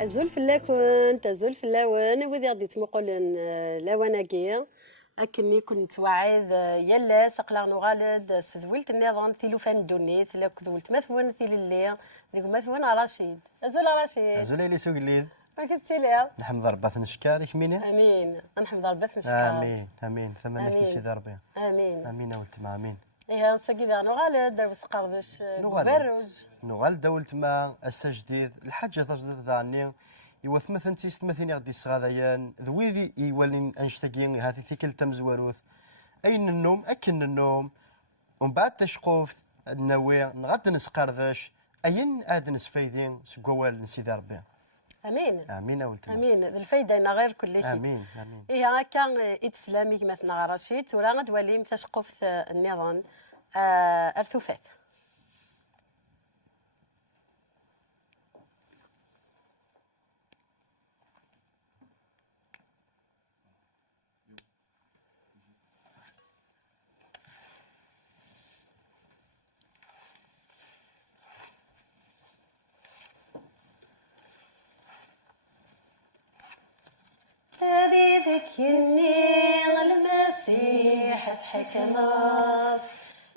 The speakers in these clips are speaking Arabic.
أزول فلاكون تزول فلاون وذي غادي تمقلن لاواناكي أكني كنت واعظ يلا سقلا نغالد سذولت النظام تيلوفان الدونيت لا كذولت مثون تيل اللي ديك مثون رشيد أزول رشيد أزول إلي سوق الليل ما كنتي نحمد ربي نشكر يكميني امين نحمد ربي نشكر امين امين ثمانية في سيدي ربي امين امين ولت ما امين إيه نسقي ذا نغالد درس قردش بروج نغال دولت ما أسا جديد الحاجة تجديد ذاني يوث مثلا تيست مثلا غادي صغاديان ذويذي يولين انشتاقين هذه ثيكل تمزواروث أين النوم أكن النوم ومن بعد تشقوف النوي نغاد نسقردش أين آد نسفايدين سقوال نسيدي ربي امين امين ولت امين الفايده انا غير كل شيء امين امين إيه هكا إسلامي مثلا رشيد ورا غتولي متشقف النظام الثفاث هذه ذكرني المسيح ضحكنا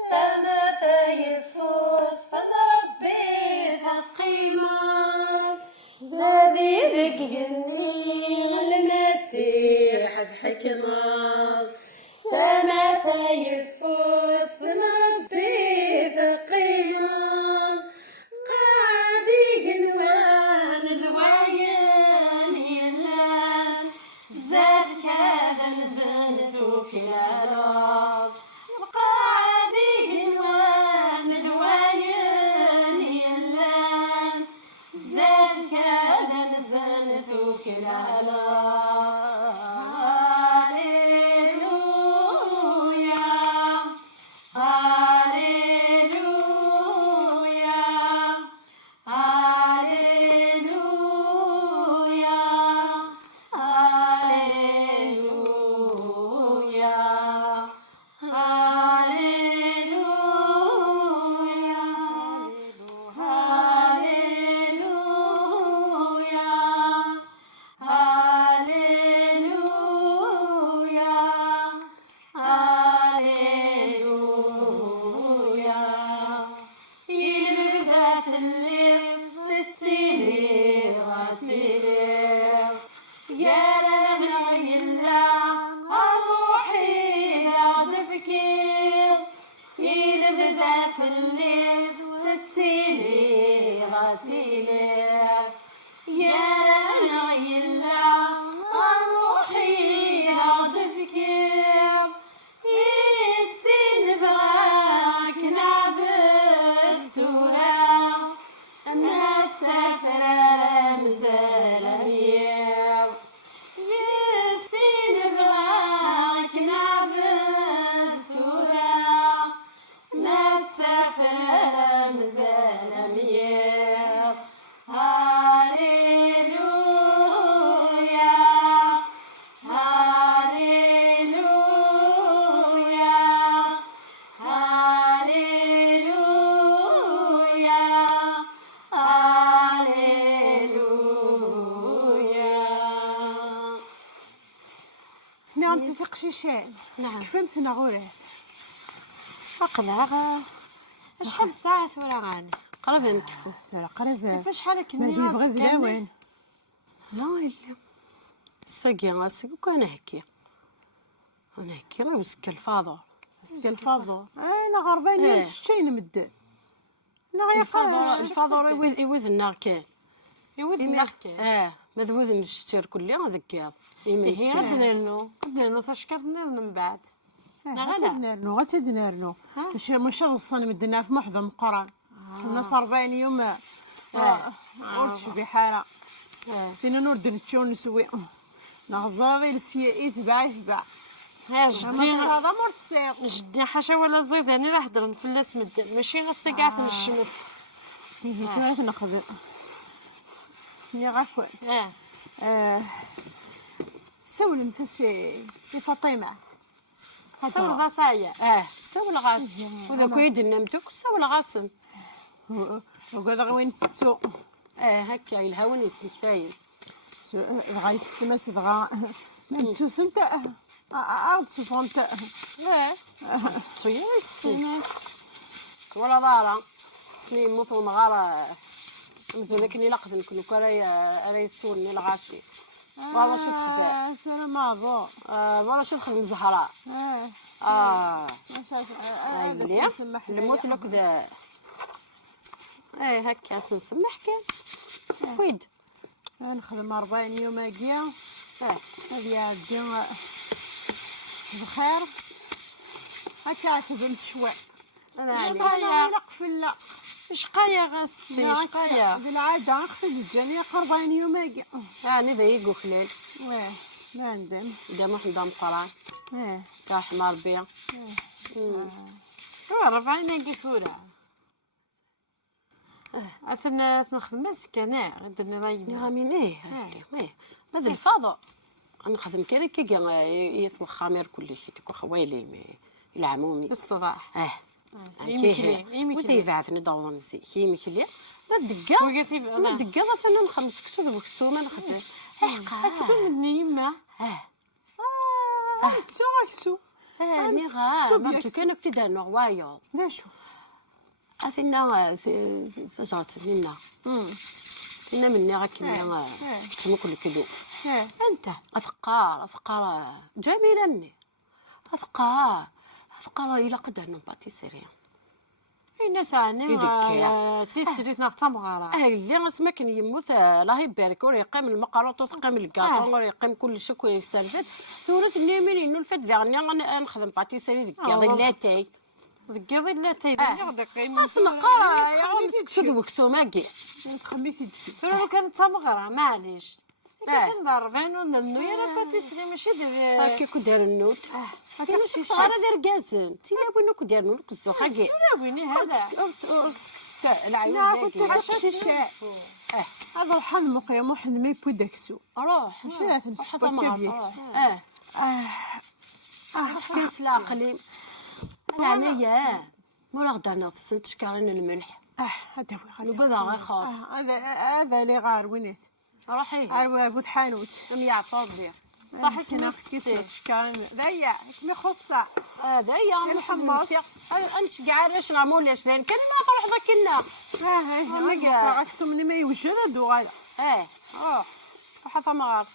فما فيفوز ربي فقيمة هذه ذكرني المسيح ضحكنا فما فيفوز ربي فقيمة قاعدي جنوان الوعيان يلان زاد كذا نزلت في العراق قاعدي جنوان الوعيان يلان زاد كذا نزلت في العراق نعم تثق شيشان نعم كفنتنا غورات أقلع شحال ساعة ثورة غاني قرب نكفو ثورة قرب كيفاش حالك ما يبغي ذلاوين لا اليوم الساقي غاسق وكان هكي انا هكي ما مسك الفاضل مسك الفاضل انا غربانين شتين مد لا الفاضل يوذ النار كان يوذ النار كان مذوذ نشتر كلها ذكيا هي غدنا تشكرنا من بعد غتدنارنو مش الصنم الدنا في محضن قران الناس 40 يوم ورش بحاره سينا نرد نتشون نسوي نغزاوي السيائي تباع ها جدي حاشا ولا زيداني راه هضرن في اللاس مدن ماشي غسقات نشمت كيف ناخذ يا غفوت سول نفسي فاطمه سول غصايا سول غاس وذا كويد نمتك سول غاسم وقال وين تسوق هكا الهون يسمك ثاين. دغا يستمس دغا ممسوس انت ارض سوف انت تريس ولا دارا سنين موت ونغار مزونا كني نقد نكون راه يسولني الغاشي والله شو تخفى سلام ماضو والله شو تخفى الزهراء ما شاء هذا الله سمح لي الموت لك ذا هكا سنسمح كان ويد نخدم 40 يوم اجيا هذه عندي بخير هكا خدمت شويه انا انا نقفل شقايا غاسي شقايا بالعاده نخدم الجميع 40 يوم اجيا يعني ذا يقو خلال واه ما عندهم اذا ما خدام قران تاع حمار بيع 40 ناقي ثورة أثناء نخدم مسكنة عندنا يا راينا غامين هذا الفاضل انا خدم كان كي يثم خامر كل شيء تكو خوالي العمومي بالصباح يمكن وثي بعثني دوران زي يمكن الدقه وقتي انا الدقه مثلا نخمس كتب وكسومه نخدم أكسو مني يما سو نيغا ما كان كتدار نغوايو لا شو اثنا فجرت منا إنا مني غا كميا كتمو كل كيلو أنت أثقال جميلة مني أثقال إلا قدر نباتي سيريا الناس عني تيسريت نغتا مغارة اللي اسمك يموت الله يبارك ويقيم المقارات ويقيم الكاطون ويقيم كل شيء كويس سالفت ثورت مني انه الفت داغني نخدم باتي سيري ديك لاتاي ذكيضي لا تيدني غدا قيم اسمع قرا يا مسكت وكسوماكي خميتي لو كانت مغرى معليش كان 40 وننو يا راه باتيسري ماشي ديال هاكي كو دار النوت هاكي ماشي صغار دار كازن تي وينو كو دار نوت الزوخه كي ويني هذا العيون هذا الحال مقيم واحد ما يبودكسو روح ماشي هذا نسبة كبيرسو كيس العقلي العناية مولا غدا نغسل تشكرين الملح هذا هو نقول غير خاص هذا اللي غار وينات روحي عاروا بود حانوت يعطوك بيه صح كنا كيس شكان ذايا كمي خصا هذا يا الحماص انش قاعد نعمل ليش لان كان ما نروح ذاك لنا عكسو من ما يوجد هادو غادا روح حتى ما غار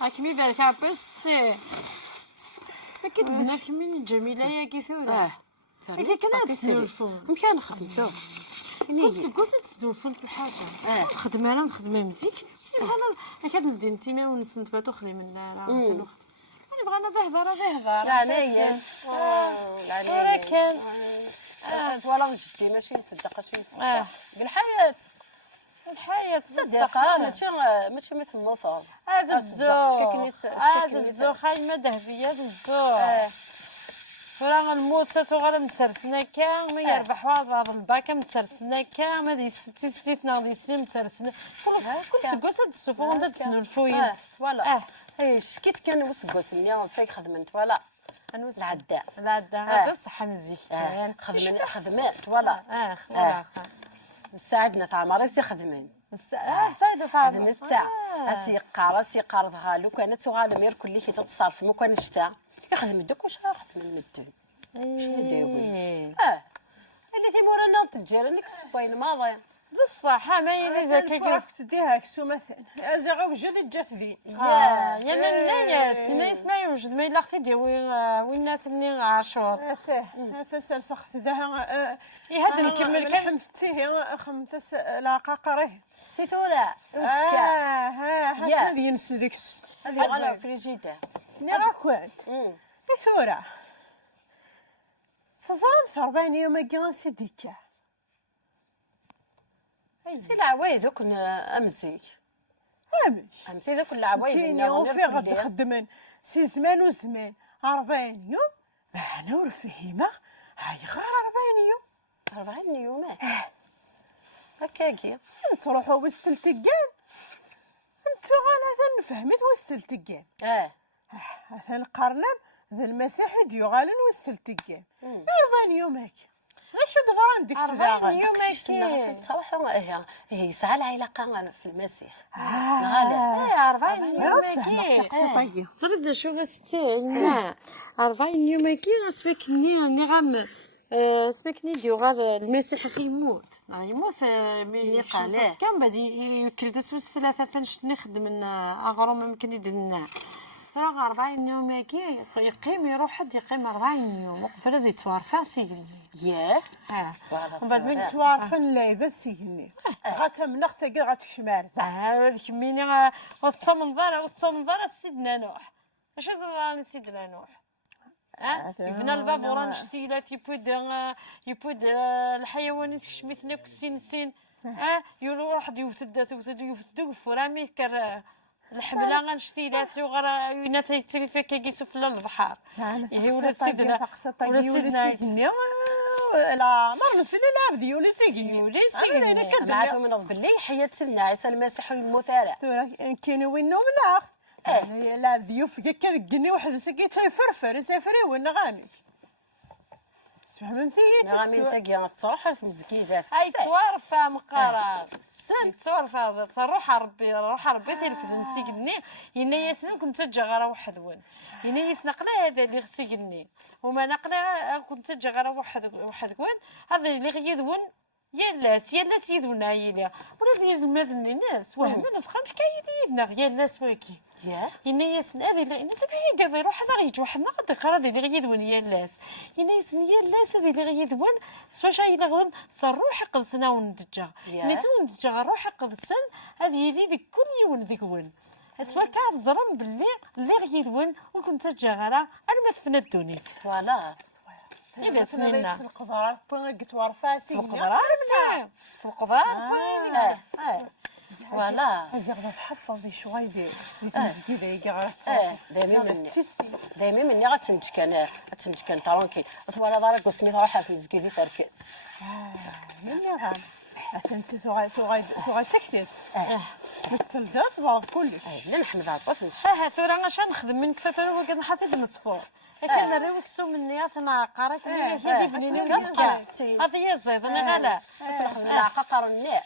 هاكمي بالك عبس اكيد بنات من جميله يا كيثوره هكا كنا تسولفون مكان خدمتو كنت تسولفون في الحاجه نخدم انا نخدم مزيك انا كاد ندي نتيما ونسنت باتو خدي من راه كنخدم انا بغينا ذا هضره العناية ورا كان ولا جدي ماشي صدقه شي صدقه بالحياه الحياه صدقه ماشي مثل النصر هذا الزو خايمه ذهبيه هذا الزو فرا الموتات وغادا مترسنا كاع ما يربح هذا الباكا مترسنا كاع ما دي تسليتنا دي سليم مترسنا كل سكوس هاد السفون هاد تسنولفوين فوالا شكيت كان وسكوس اليوم فيك خدمت ولا العداء هذا الصحه مزيك خدمات ولا ساعدنا تاع مريتي خدمين سايدة فاضل خدمت تاع اسيقار غالو كانت تغالم ير كل شيء تتصرف مو كان شتا يخدم دوك واش خدم المدن شنو نديرو اللي تيمورنا تجيرنيك الصباين الماضي بصح ما يلي ذاك تديها كسو مثلا ازغ وجد جاثذين يا ناس ناس ما يوجد ما الا اختي ديال وين ثني عاشور هذا سلسخ ذا هذا نكمل كان حمتيه خمس لاقاقره سيتورا وسكا هذا ينسى ديكس هذه غلا فريجيدا ناكوات ثورة صزرت 40 يوم كان ديكا سي العوايد دوك امزي امزي دوك العوايد كاين يوم في غد خدمن سي زمان وزمان 40 يوم انا ورفهيمه هاي غير 40 يوم هكاكي تروحوا وسط التقان انتو غانا نفهمت وسط التقان مثلا قرنم ذا المساحه ديو غالا وسط التقان 40 يوم هكا شو قدران ديك 40 يوم كي هكي. تصوحوا يسعى العلاقه في المسيح ايه 40 يوم هكي. طيب صرت شو غستي 40 يوم هكي سبكني راني غام سبكني ديو غاد المسيح خي يموت يموت مي قال كان بدي يكل تسوس 3 فنش نخدم اغرم ممكن يدنا ترى 40 يوم هكي يقيم يروح حد يقيم 40 يوم وقفل هذه توارفا سيقلني ياه ها ومن بعد من توارفن لا يبث سيهني غتمنخ تاكي غتشمال هذيك ميني وتصمنظر سيدنا نوح اش راني سيدنا نوح يبنى البابوران شتيلات يبود الحيوانات شميتنا كسين يولو واحد يوثد فرامي كر الحمله غنشتيلات وغير ينات يتريفا كيسو في البحر هي ولات سيدنا لا ما نسيني لا بدي ولي سيغني نعرفوا من باللي حياة سيدنا عيسى المسيح والمثارع كاينو وينو من اخ لا ضيوف كا كني واحد سكي تيفرفر يسافري وين غامي فهمتي غامي تاكي تروح في مزكيده اي توارف مقارن توارف روح ربي تلفد نسيقني ينا ياسن كنت تجا غير واحد وين ينا يسنقنا هذا اللي غسيقني وما نقنا كنت تجا غير واحد وين هذا اللي غيدون يلاس يدونا يلا ولا ديال المذن الناس وهم الناس خمش كاين يلاس واكي ينا ياسن هذه لا الناس بحال قاعد يروح هذا غيجي واحد نقد قرا اللي غيدون يلاس ينا ياسن يلاس هذه اللي غيدون سوا شي غدن صروح قدسنا وندجا نيت وندجا روح قدسن هذه اللي ذيك كل يوم ذيك وين سوا كان زرم باللي اللي غيدون وكنت تجاغرا انا ما تفنى الدنيا فوالا إذا سنينا القدرات قلت وارفا القدرات بلا القدرات فوالا زغنا تحفظي شوي دي المسجد اللي قرات دايما مني غتنجكن ترونكي فوالا دارك وسميت روحها في المسجد تركي يا غام انت تغاي تكتب السلدات زاد كلش لا نحمد عطاس ثورة عشان نخدم من كفتر وقد نحاسب نصفور كان الروك سو من نياتنا قارك هي دي بنيني هذه هي الزيض انا غلا نخدم العقا قرني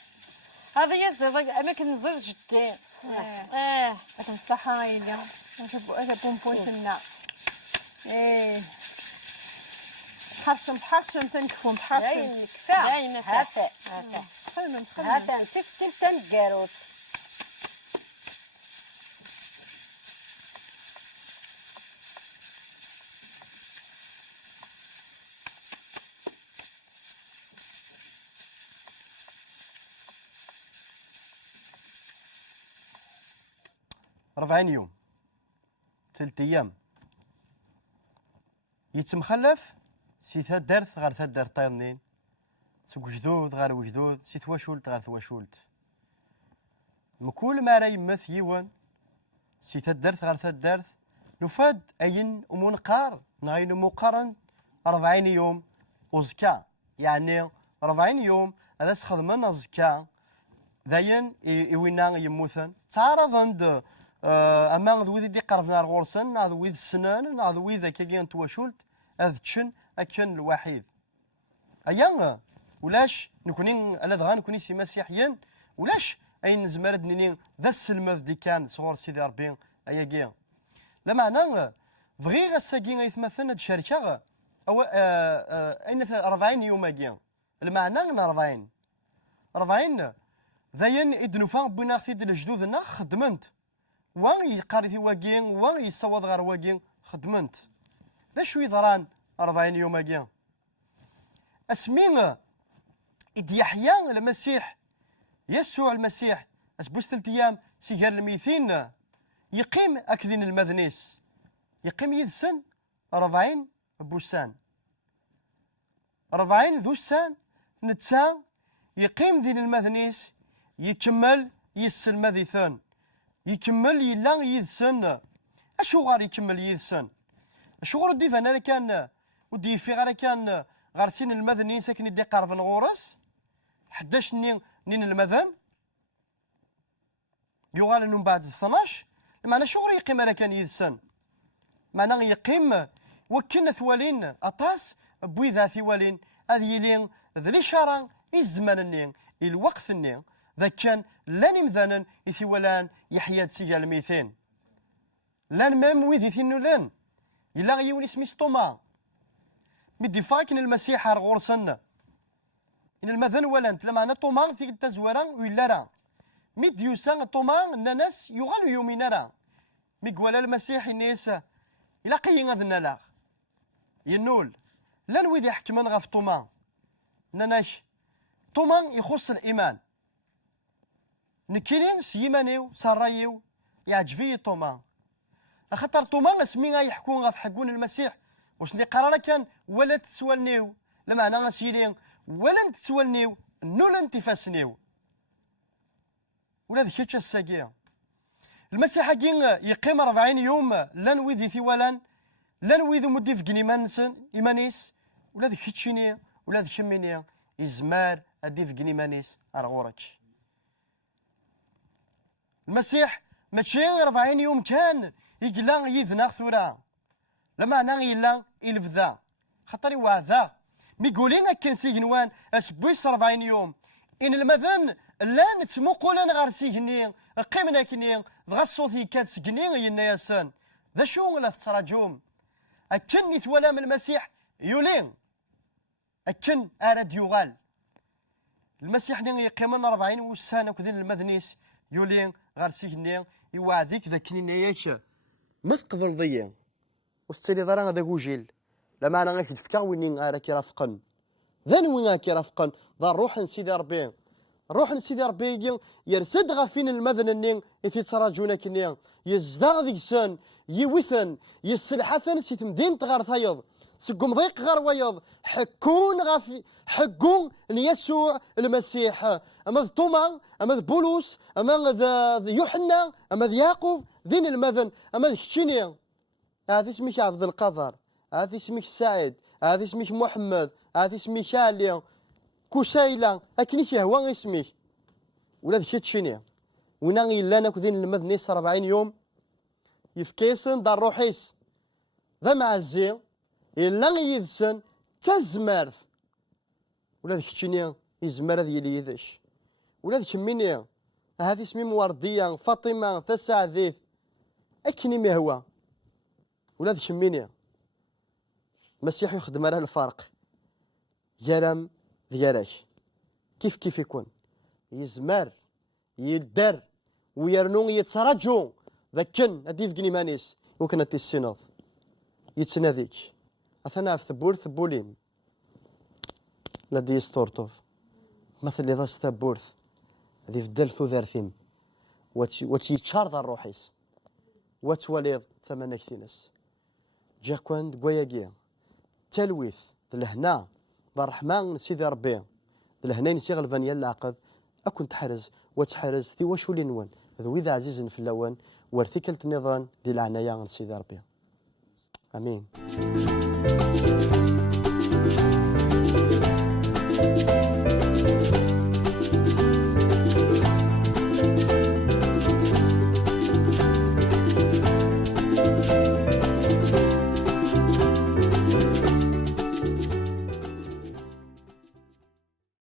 هذه هي الزيض اماكن نزيد جدين لكن الصحة هي هذا بونبون حرشم تنكفون باين كفا هاتا نسيت تنقاروت 40 يوم 3 ايام يتمخلف سي ثدرت غير ثدرت طاينين سوق وجدود غير وجدود سي تواشولت غير تواشولت مكول ما راه يمث يوان سي ثدرت غير ثدرت نفاد اين ومنقار نغينو مقارن 40 يوم وزكا يعني 40 يوم هذا سخدمنا زكا داين وينا يموثن تعرض عند اما ذوي دي قربنا الغرسن ذوي السنان ذوي ذاك كاين تواشولت هذا تشن اكن الوحيد ايا ولاش نكوني الا دغا نكوني سي مسيحيين ولاش اين زمرد نيني ذا السلمذ دي كان صغور سيدي ربي ايا كيا لا معنى بغي غساكي غيتمثل هاد الشركه او اين 40 يوم كيا المعنى 40 ذاين ادنوفا بينا في الجدودنا خدمنت وان يقاري في واكين وان يصوض غير واكين خدمنت ذا شوي ضران 40 يوم كيا اسمين يحيى المسيح يسوع المسيح اسبوس 3 ايام سيهر الميثين يقيم اكذين المذنيس يقيم يدسن 40 بوسان 40 ذو سان نتسا يقيم ذين المذنيس يكمل يسلم ذيثان يكمل يلا يدسن اشو غار يكمل يدسن اشو غار دي فانا كان ودي في غير كان غارسين المذنين ساكن يدي قرب نغورس 11 نين المذن يغال انهم بعد 12 معنى شغل يقيم انا كان يدسن معنى يقيم وكنا ثوالين اطاس بويذا ثوالين هذه يلي ذي الإشارة الزمان الوقت ذا كان لان مذانا إثيولان يحيى سيجا الميثين لان مام ويدي ثينو لان إلا غيون اسمي ستوما مدي فاكن المسيح غورسن إن المذن ولانت لما أنا طوما في التزورا ولا راه ميد يوسان طوما الناس يغالوا يومين راه ميقوال المسيح الناس إلا قيين هذا لا ينول لان ويدي يحكمن غف طوما ناناش طوما يخص الإيمان نكينين سيمانيو سرايو يعجبي طوما خاطر طوما اسمي يحكون غف حقون المسيح واش ندي قرار كان ولا تتسولنيو لما انا غسيلين ولا تتسولنيو نولا تفاسنيو ولا ذيك الساقيه المسيح كين يقيم 40 يوم لان ويدي ثوالان لان ويدي مدي في قنيمانسن ايمانيس ولا ذيك تشيني ولا ذيك ميني يزمار ادي في قنيمانيس ارغورك المسيح ماشي 40 يوم كان يقلا يذنا ثورا لما انا يلا الفذا خاطر وعذا ميقولين كان سيجنوان اسبويس 40 يوم ان المذن لا نتمقول انا غير سيجني قيمنا كني بغا الصوتي كانت سجني ينا ياسن ذا شو ولا تراجوم اتشني ثولا من المسيح يولين اتشن اراد يغال المسيح ني يقيم 40 وسنه كذين المذنيس يولين غير سيجني يوعديك ذاك نياش ما تقبل ضيان وستسالي ضرا هذا كوجيل لما انا غير تفكر وين راك رافقن ذن وين راك رافقن ذا روح سيدي ربي روح سيدي ربي يرسد غافين المذن النين يثي تراجونا كنيا يزدغ ذيك سن يوثن يسلحثن سي تمدين تغار ثايض سقم ضيق غار ويض حكون غافي حكون ليسوع المسيح اما توما اما بولس اما يوحنا اما يعقوب ذين المذن اما كتشينيا هذا اسمك عبد القادر هذا اسمك سعيد هذا اسمك محمد هذا اسمك علي كسيلة أكنك هو اسمك ولا ذيك تشيني ونا إلا ناكو ذين المذنيس 40 يوم يفكيسن دار روحيس ذا معزي إلا يذسن تزمرث ولا ذيك تشيني يزمر هذا يلي يذش ولا ذيك مني هذا اسمي موردية فاطمة تسعديث أكني ما هو ولا ذيك مني المسيح يخدم على الفرق يرم ديالك كيف يكون يزمر يدر ويرنو يتسرجو ذاكن هادي في كنيمانيس وكنا تيسينوض يتسناديك اثنا في ثبولين لا دي ستورتوف مثل اللي ضاس ثبورث هادي في الدلثو ذارثيم واتي يتشارض الروحيس واتوليض ثمانية كثينس جاكوان دقوياقيا تلويث لهنا بالرحمن سيدي ربي لهنا نسي غلفانيا العقد اكون تحرز وتحرز في واشو لنوان ذوي عزيز في اللوان ورثيكلت النظام دي العناية سيدي ربي امين